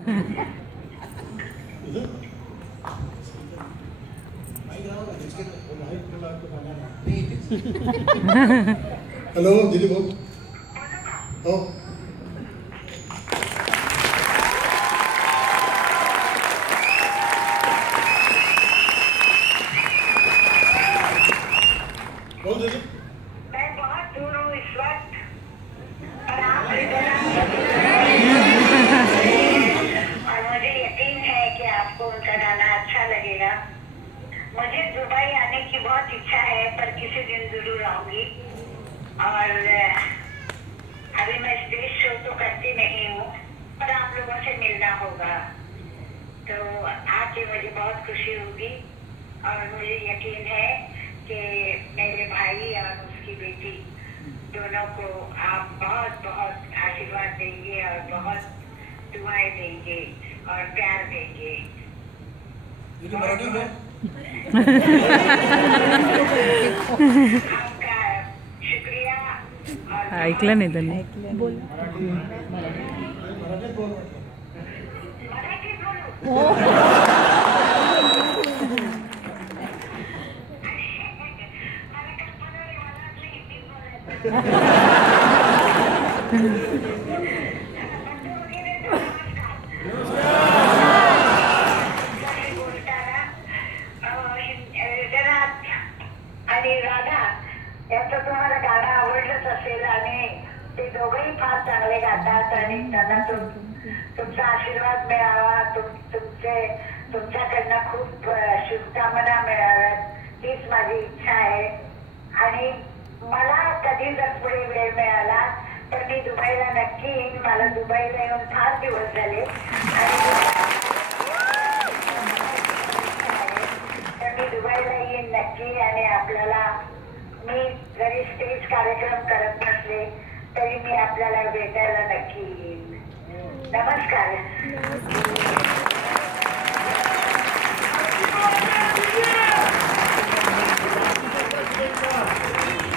Hello दीदी भाऊ हो मैं बहुत दूर हूँ इस वक्त और आप और मुझे यकीन है कि आपको उनका गाना अच्छा लगेगा। मुझे दुबई आने की बहुत इच्छा है, पर किसी दिन जरूर आऊंगी। और अभी मैं स्टेज शो तो करती नहीं हूँ, पर आप लोगों से मिलना होगा, तो आके मुझे बहुत खुशी होगी। और मुझे यकीन है कि मेरे भाई और उसकी बेटी दोनों को आप बहुत बहुत आशीर्वाद देंगे और बहुत दुआएं देंगे और प्यार देंगे। आपका शुक्रिया। ऐकलं नाही त्यांनी. मराठी बोलू? आणि राधा याचं तुम्हाला गाणं आवडलंच असेल आणि ते दोघंही फार चांगले गातात आणि त्यांना तुमचा आशीर्वाद मिळावा, तुमच्याकडनं खूप शुभकामना मिळाव्यात हीच माझी इच्छा आहे। आणि मला कधी जर पुढे वेळ मिळाला तर मी दुबईला नक्की येईन। मला दुबईला येऊन फार दिवस झाले तर मी दुबईला येईन नक्की। आणि आपल्याला मी जरी स्टेज कार्यक्रम करत नसले तरी मी आपल्याला भेटायला नक्की येईन। नमस्कार।